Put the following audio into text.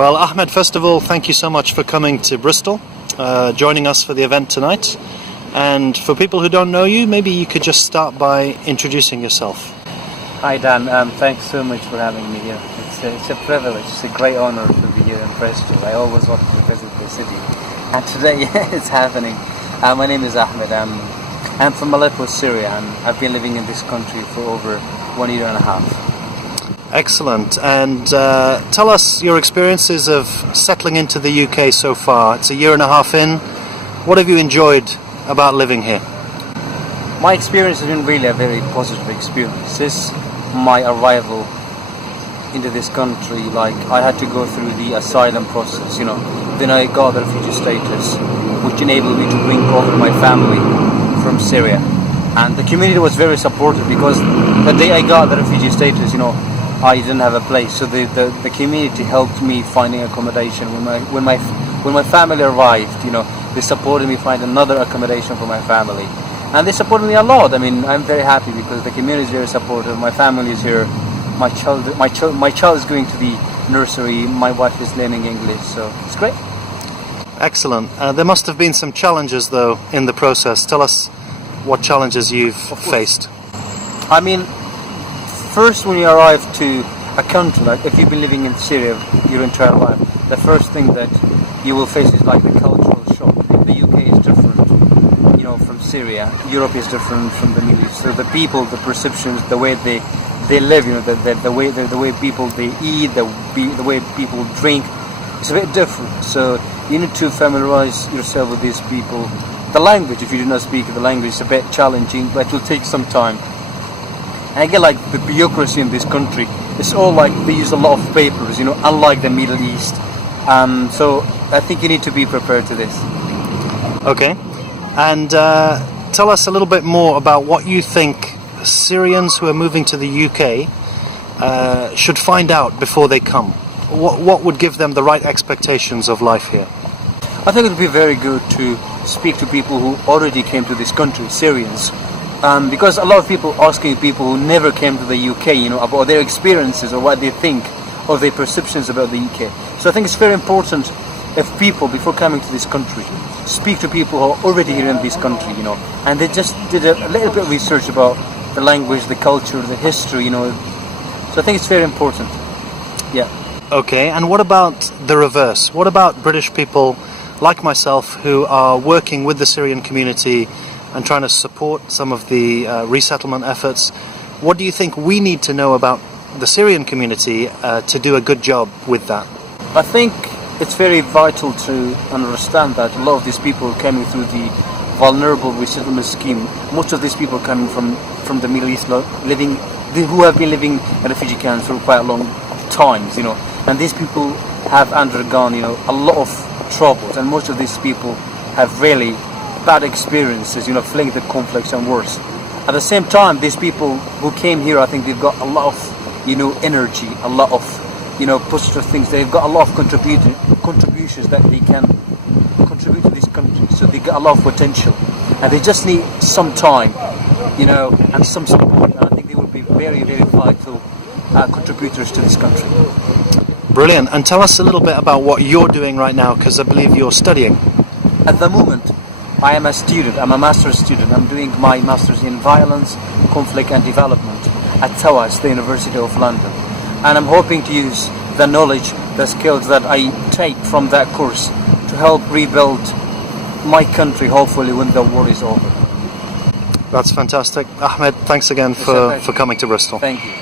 Well, Ahmed, first of all, thank you so much for coming to Bristol, joining us for the event tonight. And for people who don't know you, maybe you could just start by introducing yourself. Hi Dan, thanks so much for having me here. It's a privilege, it's a great honor to be here in Bristol. I always wanted to visit the city, and today it's happening. My name is Ahmed. I'm from Aleppo, Syria, and I've been living in this country for over 1 year and a half. Excellent. And tell us your experiences of settling into the UK so far. It's 1.5 years in. What have you enjoyed about living here? My experience has been really a very positive experience. Since my arrival into this country, like, I had to go through the asylum process, then I got the refugee status, which enabled me to bring over my family from Syria. And the community was very supportive, because the day I got the refugee status, I didn't have a place, so the community helped me finding accommodation. When my family arrived, they supported me find another accommodation for my family, and they supported me a lot. I mean, I'm very happy because the community is very supportive. My family is here. My child is going to the nursery. My wife is learning English, so it's great. Excellent. There must have been some challenges though in the process. Tell us what challenges you've faced. I mean, first, when you arrive to a country, like if you've been living in Syria your entire life, the first thing that you will face is like the cultural shock. The UK is different, from Syria. Europe is different from the Middle East. So the people, the perceptions, the way they live, the way people they eat, the way people drink, it's a bit different. So you need to familiarize yourself with these people. The language, if you do not speak the language, is a bit challenging, but it will take some time. And again, like the bureaucracy in this country, it's all like they use a lot of papers, unlike the Middle East. So I think you need to be prepared to this. Okay. And tell us a little bit more about what you think Syrians who are moving to the UK should find out before they come. What would give them the right expectations of life here? I think it would be very good to speak to people who already came to this country, Syrians. Because a lot of people asking people who never came to the UK, about their experiences or what they think or their perceptions about the UK. So I think it's very important if people, before coming to this country, speak to people who are already here in this country, and they just did a little bit of research about the language, the culture, the history, So I think it's very important. Yeah. Okay, and what about the reverse? What about British people like myself who are working with the Syrian community and trying to support some of the resettlement efforts? What do you think we need to know about the Syrian community to do a good job with that? I think it's very vital to understand that a lot of these people coming through the vulnerable resettlement scheme, most of these people coming from the Middle East, who have been living in refugee camps for quite a long times, and these people have undergone, a lot of troubles, and most of these people have really bad experiences, fleeing the conflicts and wars. At the same time, these people who came here, I think they've got a lot of, energy, a lot of, positive things. They've got a lot of contributions that they can contribute to this country. So they got a lot of potential, and they just need some time, and some support. And I think they will be very, very vital contributors to this country. Brilliant. And tell us a little bit about what you're doing right now, because I believe you're studying. At the moment, I am a student. I'm a master's student. I'm doing my master's in violence, conflict and development at TAWAS, the University of London. And I'm hoping to use the knowledge, the skills that I take from that course to help rebuild my country, hopefully, when the war is over. That's fantastic. Ahmed, thanks again for coming to Bristol. Thank you.